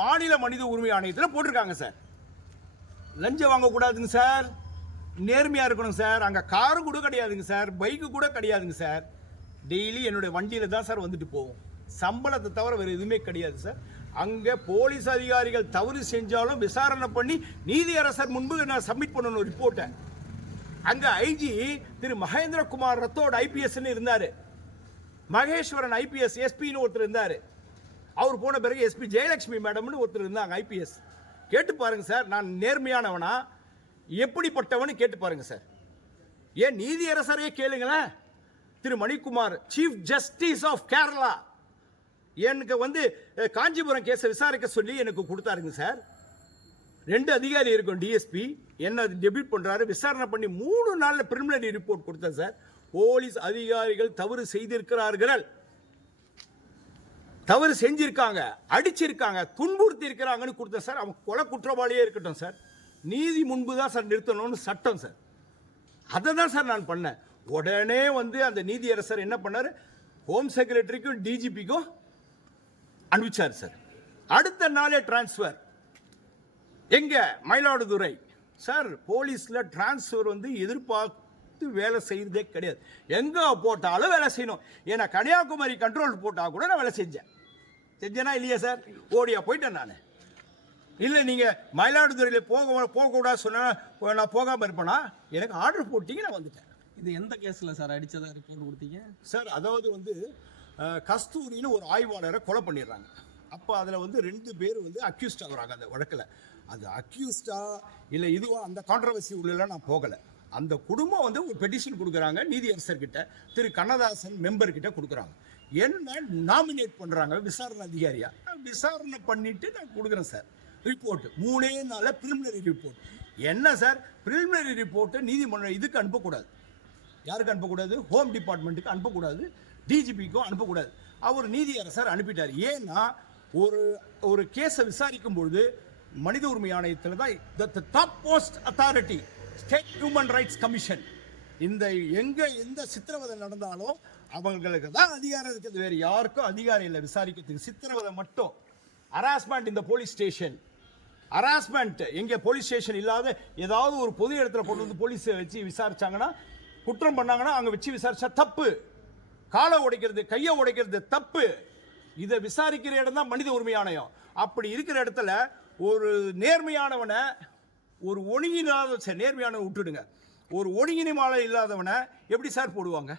மாநில மனித உரிமை ஆணையத்தில் போட்டிருக்காங்க சார். லஞ்சம் வாங்கக்கூடாதுங்க சார், நேர்மையாக இருக்கணும் சார். அங்கே காரு கூட கிடையாதுங்க சார், பைக்கு கூட கிடையாதுங்க சார். டெய்லி என்னுடைய வண்டியில் தான் சார் வந்துட்டு போவோம். சம்பளத்தை தவிர வேறு எதுவுமே கிடையாது சார். அங்கே போலீஸ் அதிகாரிகள் தவறு செஞ்சாலும் விசாரணை பண்ணி நீதியரசர் முன்பு நான் சப்மிட் பண்ணணும் ரிப்போர்ட்டை. அங்கே ஐஜி திரு மகேந்திரகுமார் ரத்தோட் ஐபிஎஸ்ன்னு இருந்தார், மகேஸ்வரன் ஐபிஎஸ் எஸ்பின்னு ஒருத்தர் இருந்தார். அவர் போன பிறகு எஸ்பி ஜெயலட்சுமி மேடம்னு ஒருத்தர் இருந்தாங்க ஐபிஎஸ். கேட்டு பாருங்க சார், நான் நேர்மையானவனா எப்படிப்பட்டவனு கேட்டு பாருங்க சார். ஏன் நீதியரசரே கேளுங்களேன். Thiru Manikumar chief justice of Kerala எனக்கு காஞ்சிபுரம் கேஸை விசாரிக்க சொல்லி எனக்கு கொடுத்தாருங்க சார். 2 அதிகாரி இருக்கும், டிஎஸ்பி என்ன டெபியூட் பண்றாரு, விசாரணை பண்ணி 3 நாள்ல பிரிலிமினரி ரிப்போர்ட் கொடுத்தேன் சார். போலீஸ் அதிகாரிகள் தவறு செய்திருக்கிறார்கள், தவறு செஞ்சிருக்காங்க, அடிச்சிருக்காங்க, துன்புறுத்தி இருக்கிறாங்கன்னு கொடுத்தேன் சார். அவன் கொலை குற்றவாளியே இருக்கட்டும் சார், நீதி முன்பு தான் சார் நிறுத்தணும்னு சட்டம் சார். அதை தான் சார் நான் பண்ணேன். உடனே அந்த நீதியரசர் என்ன பண்ணாரு, ஹோம் செக்ரட்டரிக்கும் டிஜிபிக்கும் அனுப்பிச்சார் சார். அடுத்த நாளே டிரான்ஸ்ஃபர். எங்க மயிலாடுதுறை சார். போலீஸ்ல டிரான்ஸ்ஃபர் எதிர்பார்த்து வேலை செய்யறதே கிடையாது. எங்க போட்டாலும் வேலை செய்யணும். ஏன்னா கன்னியாகுமரி கண்ட்ரோல் போட்டா கூட நான் வேலை செஞ்சேனா இல்லையா சார்? ஓடியா போயிட்டேன் நான். இல்லை நீங்க மயிலாடுதுறையில் போகக்கூடாது சொன்னா நான் போகாம இருப்பேனா? எனக்கு ஆர்டர் போட்டீங்க, நான் வந்துட்டேன். இது எந்த கேஸ்ல சார் அடிச்சதா ரிப்போர்ட் கொடுத்தீங்க சார்? அதாவது கஸ்தூரின்னு ஒரு ஆய்வாளரை கொலை பண்ணிடுறாங்க. அப்போ அதில் 2 பேர் அக்யூஸ்ட் ஆகுறாங்க அந்த வழக்கில். அது அக்யூஸ்டா இல்லை இதுவா அந்த கான்ட்ரவர்சி உள்ளலாம் நான் போகலை. அந்த குடும்பம் ஒரு பெட்டிஷன் கொடுக்குறாங்க நீதியரசர்கிட்ட, திரு கண்ணதாசன் மெம்பர் கிட்ட கொடுக்குறாங்க. என்ன நாமினேட் பண்ணுறாங்க விசாரணை அதிகாரியா. விசாரணை பண்ணிட்டு நான் கொடுக்குறேன் சார் ரிப்போர்ட். 3 நாளில் பிரிலிமினரி ரிப்போர்ட். என்ன சார் பிரிலிமினரி ரிப்போர்ட்டை நீதிமன்றம் இதுக்கு அனுப்பக்கூடாது. யாருக்கு அனுப்பக்கூடாது? ஹோம் டிபார்ட்மெண்ட்டுக்கு அனுப்பக்கூடாது, டிஜிபிக்கும் அனுப்பக்கூடாது. அவர் நீதியரசர் அனுப்பிட்டார். ஏன்னா ஒரு கேஸை விசாரிக்கும் பொழுது மனித உரிமை ஆணையத்தில் தான் top most authority state human rights commission. எந்த சித்திரவதை நடந்தாலும் அவங்களுக்கு தான் அதிகாரம் இருக்குது, வேறு யாருக்கும் அதிகாரம் இல்லை விசாரிக்கிறதுக்கு. சித்திரவதை மட்டும், ஹராஸ்மெண்ட் இந்த போலீஸ் ஸ்டேஷன், ஹராஸ்மெண்ட் எங்கே போலீஸ் ஸ்டேஷன் இல்லாத ஏதாவது ஒரு பொது இடத்துல கொண்டு போலீஸை வச்சு விசாரிச்சாங்கன்னா, குற்றம் பண்ணாங்கன்னா அங்கே வச்சு விசாரிச்சா தப்பு. காலை உடைக்கிறது, கையை உடைக்கிறது தப்பு. இதை விசாரிக்கிற இடம் தான் மனித உரிமை ஆணையம். அப்படி இருக்கிற இடத்துல ஒரு நேர்மையானவனை, ஒரு ஒழுங்கினாத நேர்மையானவனை விட்டுடுங்க, ஒரு ஒழுங்கினமால இல்லாதவனை எப்படி சார் போடுவாங்க?